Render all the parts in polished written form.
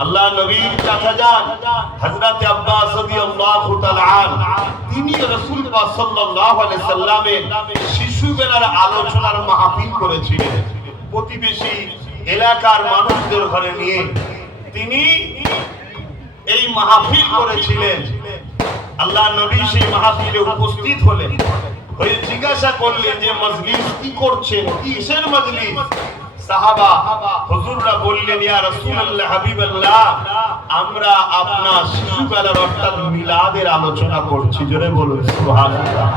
আল্লাহ নবীর চাচা যান হযরত আব্বাস রাদিয়াল্লাহু তাআলা তিনি রাসূল পাক সাল্লাল্লাহু আলাইহি সাল্লামের শিশুবেলার আলোচনার মাহফিল করেছিলেন। প্রতিবেশী এলাকার মানুষদের ঘরে নিয়ে তিনি এই মাহফিল করেছিলেন। আল্লাহ নবী সেই মাহফিলে উপস্থিত হলেন, হয়ে জিজ্ঞাসা করলেন যে মজলিস কি করছেন, কিসের মজলিস? সাহাবা হুজুররা বললেন, ইয়া রাসূলুল্লাহ হাবিবাল্লাহ, আমরা আপনার শিশুবেলার অর্থাৎ মিলাদের আলোচনা করছি। জোরে বলুন সুবহানাল্লাহ।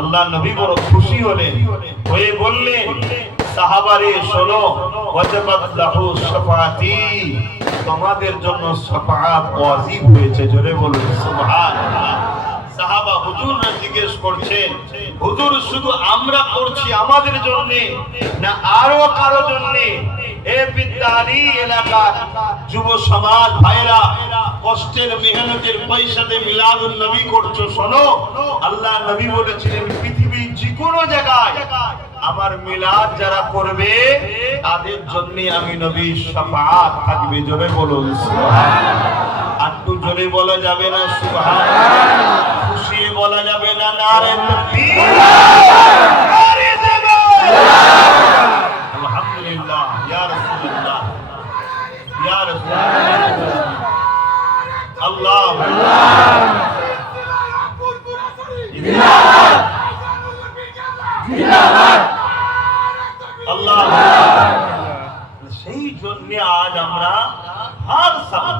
আল্লাহ নবী বড় খুশি হলেন, হয়ে বললেন, সাহাবারে শোনো, ওয়াজাবাত লাহু শাফাআতি, তোমাদের জন্য শাফাআত ওয়াজিব হয়েছে। জোরে বলুন সুবহানাল্লাহ। সাহাবা হুজুররা জিজ্ঞেস করছেন, হুজুর শুধু আমরা করছি আমাদের জন্য না আরো কারো জন্য? এ বিদ্যালী এলাকার যুব সমাজ ভাইরা, কষ্টের মেহনতের পয়সাতে মিলাদুন নবী করছো, শোনো, আল্লাহ নবী বলেছিলেন পৃথিবীর যে কোনো জায়গায় আমার মিলাদ যারা করবে তাদের জন্য আমি নবীর শাফাআত থাকবে। জোরে বলুন সুবহানাল্লাহ। একটু জোরে বলা যাবে না সুবহানাল্লাহ? খুশি বলা যাবে না? নারে তাকবীর, নারে তাকবীর, আলহামদুলিল্লাহ, ইয়া রাসূলুল্লাহ, ইয়া রাসূলুল্লাহ, আল্লাহ আল্লাহ, জিন্দাবাদ জিন্দাবাদ, আল্লাহ। সেই জন্য আজ আমরা হর সাল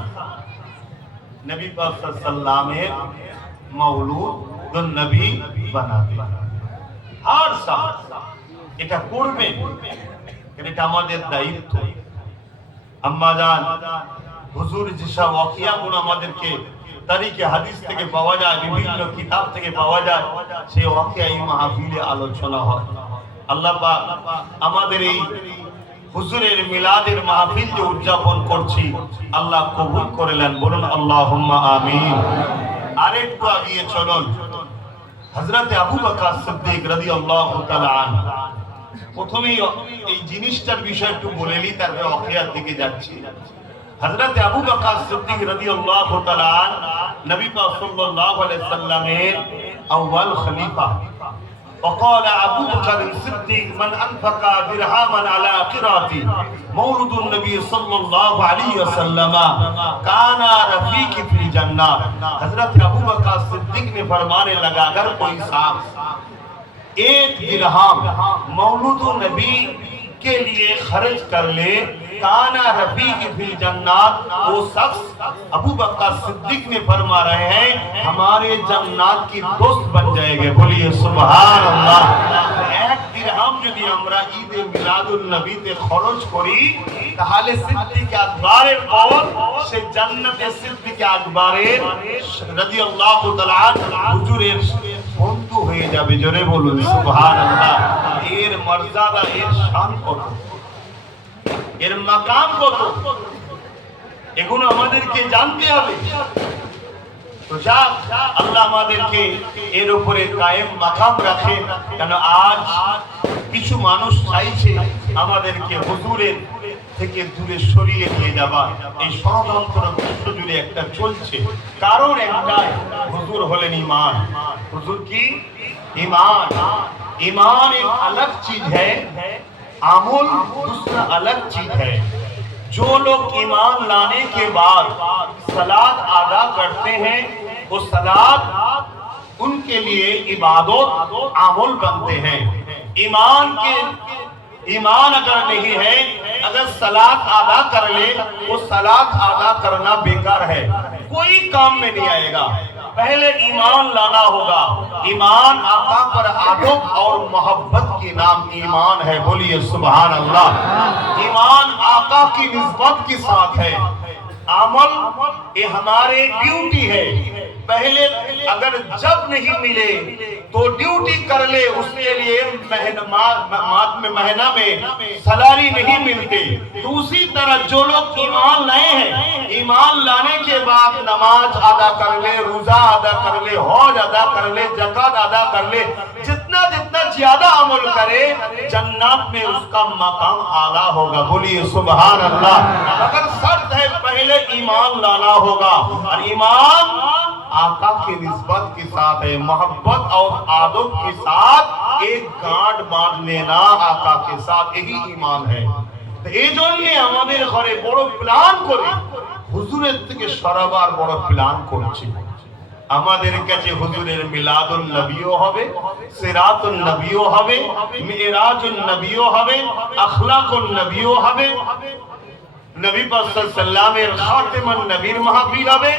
নবী পাক সাল্লাল্লাহু আলাইহি মাওলুদুন নবী বানাতে, হর সাল এটা করবেন, এটা আমাদের দায়িত্ব। আম্মা জান হুজুর যেসব ওয়াকিয়াগুলো আমাদেরকে তারিখে হাদিস থেকে পাওয়া যায়, বিভিন্ন কিতাব থেকে পাওয়া যায়, সেই ওয়াকিয়া এই মাহফিলে আলোচনা হয়। আল্লাহ পাক আমাদের এই হুজুরের মিলাদের মাহফিল যে উদযাপন করছি, আল্লাহ কবুল করে নেন, বলুন আল্লাহুম্মা আমিন। আরেকটু আগিয়ে চলুন, হযরত আবু বকর সিদ্দিক রাদিয়াল্লাহু তাআলা আনহু। প্রথমেই এই জিনিসটার বিষয় একটু বলে নিই, তারপরে ওয়াকিয়ার দিকে যাচ্ছি। হযরত আবু বকর সিদ্দিক রাদিয়াল্লাহু তাআলা আনহু নবী পাক সাল্লাল্লাহু আলাইহি সাল্লামের আউয়াল খলিফা। وقال أبو بكر الصديق من أنفق درهما على قراءة مولد النبي صلى الله عليه وسلم كان رفيق في الجنة। حضرت अबू बकर सिद्दीक ने फरमाने लगा, अगर कोई साहब 1 दिरहम मौलूद नबी के लिए खर्च कर ले, काना रफीक फिल जन्नत, वो शख्स अबू बकर सिद्दीक ने फरमा रहे हैं हमारे जन्नत की दोस्त बन जाएंगे। बोलिए सुभान अल्लाह। 1 दिरहम যদি আমরা ঈদে মিলাদুন নবীতে খরচ করি, তাহলে সিদ্দিক আকবরের কওল সে জান্নাতে সিদ্দিক আকবরের রাদিয়াল্লাহু তাআলা হুজুরের বন্ধু হয়ে যাবে। জোরে বলুন সুবহানাল্লাহ। এর মর্যাদা, এর শান কত, এর মাকাম কত, এগুলো আমাদেরকে জানতে হবে। তো যাক, আল্লাহ আমাদেরকে এর উপরে কায়েম মাকাম রাখেন। কেন আজ কিছু মানুষ চাইছে আমাদেরকে হুজুরের থেকে দূরে সরিয়ে নিয়ে যাবা। এই ষড়যন্ত্র বিশ্ব জুড়ে একটা চলছে, কারণ একটাই, হুজুর হলেন ঈমান। হুজুর কি? ঈমান। ईमान एक अलग चीज है, अमल दूसरा अलग चीज है। जो लोग ईमान लाने के बाद सलात अदा करते हैं, वो सलात उनके लिए इबादत अमल बनते हैं। ईमान अगर नहीं है, अगर सलात अदा कर ले, वो सलात अदा करना बेकार है, कोई काम में नहीं आएगा। पहले ईमान लाना होगा। ईमान आका पर आदब और मोहब्बत के नाम ईमान है। बोलिए सुभान अल्लाह। ईमान आका की निस्बत के साथ है। अमल ये हमारे ड्यूटी है। पहले अगर जब नहीं मिले तो ड्यूटी कर ले, उसके लिए महीना में सैलरी नहीं मिलती। तो उसी तरह जो लोग ईमान लाए हैं, ईमान लाने के बाद नमाज अदा कर ले, रोजा अदा कर ले, हज अदा कर ले, ज़कात अदा कर ले, जितना जितना ज्यादा अमल करे, जन्नत में उसका मकाम आला होगा। बोलिए सुभान अल्लाह। अगर शर्त है पहले ईमान लाना होगा और ईमान आका की निस्बत के साथ है, मोहब्बत और आदब के साथ एक गांठ बांध लेना आका के साथ, यही ईमान है। तो এই জন্য আমাদের ঘরে বড় প্ল্যান করে হুজুরের থেকে সরাবার বড় প্ল্যান করছি। আমাদের কাছে হুজুরের মিলাদুন নবীও হবে, সিরাতুন নবীও হবে, মিরাজুন নবীও হবে, আখলাকুন নবীও হবে, নবী পাক সাল্লাল্লাহু আলাইহি ওয়াসাল্লামের খাতেমুন নবীর মাহফিল হবে,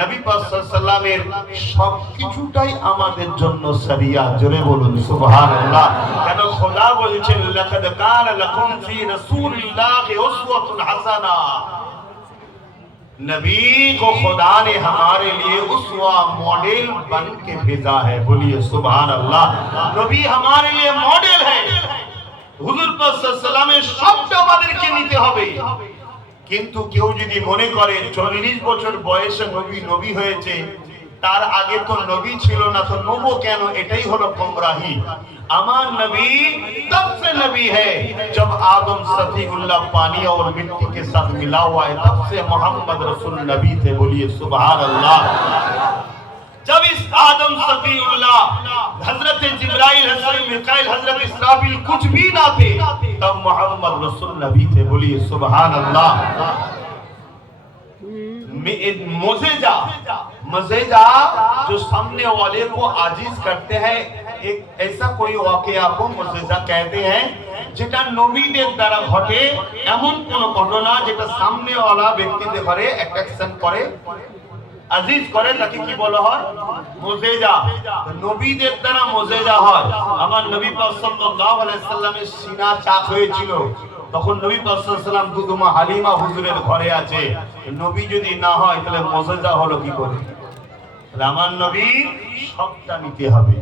নবী পাক সাল্লাল্লাহু আলাইহি ওয়াসাল্লামের সবকিছুটাই আমাদের জন্য শরিয়াত। জোরে বলুন সুবহানাল্লাহ। কেন খোদা বলেছেন লাকাদ কানা লাকুম ফি রাসূলিল্লাহি উসওয়াতুন হাসানা, नबी को खुदा ने हमारे लिए उसवा मॉडल बन के भेजा है। बोलिए सुभान अल्लाह। नबी हमारे लिए मॉडल है। হুজুর পাক সাল্লাল্লাহু আলাইহি ওয়াসাল্লামের সবটা আমাদেরকে নিতে হবে। কিন্তু কেউ যদি মনে করে 40 বছর বয়সে নবী নবী হয়েছে, তার আগে তো নবী ছিল না, তো নবো কেন, এটাই হলো গোমরাহি। আমার नबी तब से नबी है जब आदम सफीउल्लाह पानी और मिट्टी के साथ मिला हुआ है, तब से मोहम्मद रसूल नबी थे। बोलिए सुभान अल्लाह। जब इस आदम सफीउल्लाह, हजरत जिब्राइल, हजरत मिकाइल, हजरत इसराफील कुछ भी ना थे, तब मोहम्मद रसूल नबी थे। बोलिए सुभान अल्लाह। मजेजा जो सामने वाले को आजीज करते हैं, एक ऐसा कोई वाकया को मुजेजा कहते हैं যেটা নবীদের দ্বারা ঘটে, এমন কোন ঘটনা যেটা সামনেওয়ালা ব্যক্তিদের ঘরে অ্যাট্রাকশন করে, আজিজ করে, তাকে কি বলা হয়? মুজেজা। নবীদের দ্বারা মুজেজা হয়। আমার নবী পাক সাল্লাল্লাহু আলাইহি সাল্লামের সিনা চাক হয়েছিল, তখন নবী পাক সাল্লাল্লাহু আলাইহি সাল্লাম দুদুমা হালিমা হুজুরের ঘরে আছে। নবী যদি না হয় তাহলে মুজেজা হলো কি করে? আমার নবী সবটা নিতে হবে।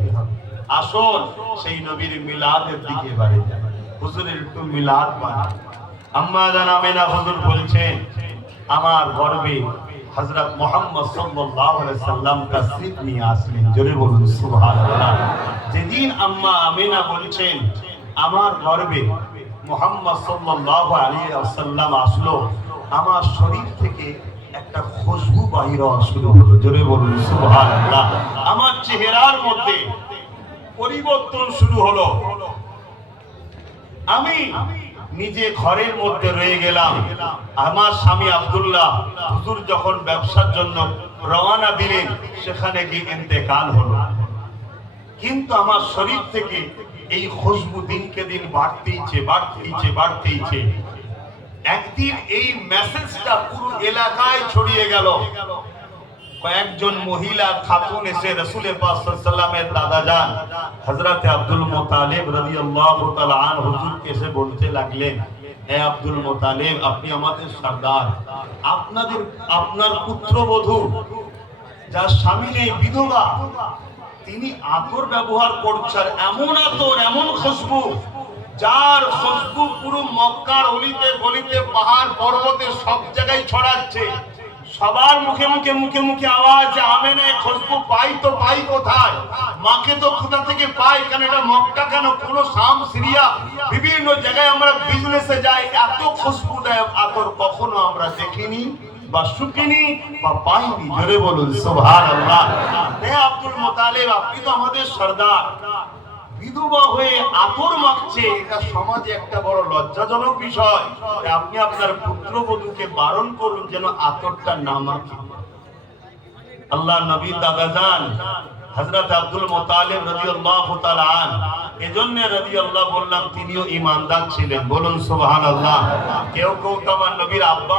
আসল সেই নবীর মিলাদের দিকে বাড়ে যায়। হুজুরের একটু মিলাদ বানায়। আম্মা জান আমেনা হুজুর বলছেন, আমার গর্বে হযরত মুহাম্মদ সাল্লাল্লাহু আলাইহি সাল্লাম তাশরীফ নিয়ে আসলেন। জোরে বলুন সুবহানাল্লাহ। যেদিন আম্মা আমেনা বলছেন আমার গর্বে মুহাম্মদ সাল্লাল্লাহু আলাইহি ওয়াসাল্লাম আসলো, আমার শরীর থেকে একটা খুশবু বাহির হওয়া শুরু হলো। জোরে বলুন সুবহানাল্লাহ। আমার চেহারার মধ্যে পরিবর্তন শুরু হলো। আমি নিজে ঘরের মধ্যে রয়ে গেলাম। আমার স্বামী আব্দুল্লাহ হুজুর যখন ব্যবসার জন্য রওনা দিলেন, সেখানে গিয়ে ইন্তেকাল হলো। কিন্তু আমার শরীর থেকে এই খুশবু দিনকে দিন বাড়তেইছে। একদিন এই মেসেজটা পুরো এলাকায় ছড়িয়ে গেল। কয়েকজন মহিলা খাতুন এসে রাসূল পাক সাল্লাল্লাহু আলাইহি ওয়াসাল্লামের দাদাজান হযরত আব্দুল মুত্তালিব রাদিয়াল্লাহু তাআলা আনহু হুজুরকে এসে বলতে লাগলেন, হে আব্দুল মুত্তালিব, আপনি আমাদের সরদার, আপনার পুত্রবধূ যার স্বামী নেই, বিধবা, তিনি আতর ব্যবহার করছেন, এমন আতর, এমন খুশবু, যার খুশবু পুরো মক্কার অলিতে গলিতে পাহাড় পর্বতে সব জায়গায় ছড়াচ্ছে। সবার মুখে আওয়াজ, আমেনা খুশবু পাই তো পাই কোথায়? মাকে তো কোথা থেকে পাই? কেন এটা মক্কা, কেন কোন শাম, সিরিয়া, বিভিন্ন জায়গায় আমরা বিজনেসে যাই, এত খুশবু দেয় আতর কখনো আমরা দেখিনি বা শুকিনি বা পাইনি। জোরে বলুন সুবহানাল্লাহ। হে আব্দুল মুত্তালিব, আপনি তো আমাদের সরদার, বিধবা হয়ে আতর মাখছে, এটা সমাজে একটা বড় লজ্জাজনক বিষয়। আপনি আপনার পুত্রবধূকে বারণ করুন যেন আতরটা না মাখে। আল্লাহ নবী দাদাজান হযরত আব্দুল মুত্তালিব রাদিয়াল্লাহু তাআলা আন, এজন্য রাদিয়াল্লাহু বললাম তিনিও ঈমানদার ছিলেন। বলুন সুবহানাল্লাহ। কেউ তো আমার নবীর আব্বা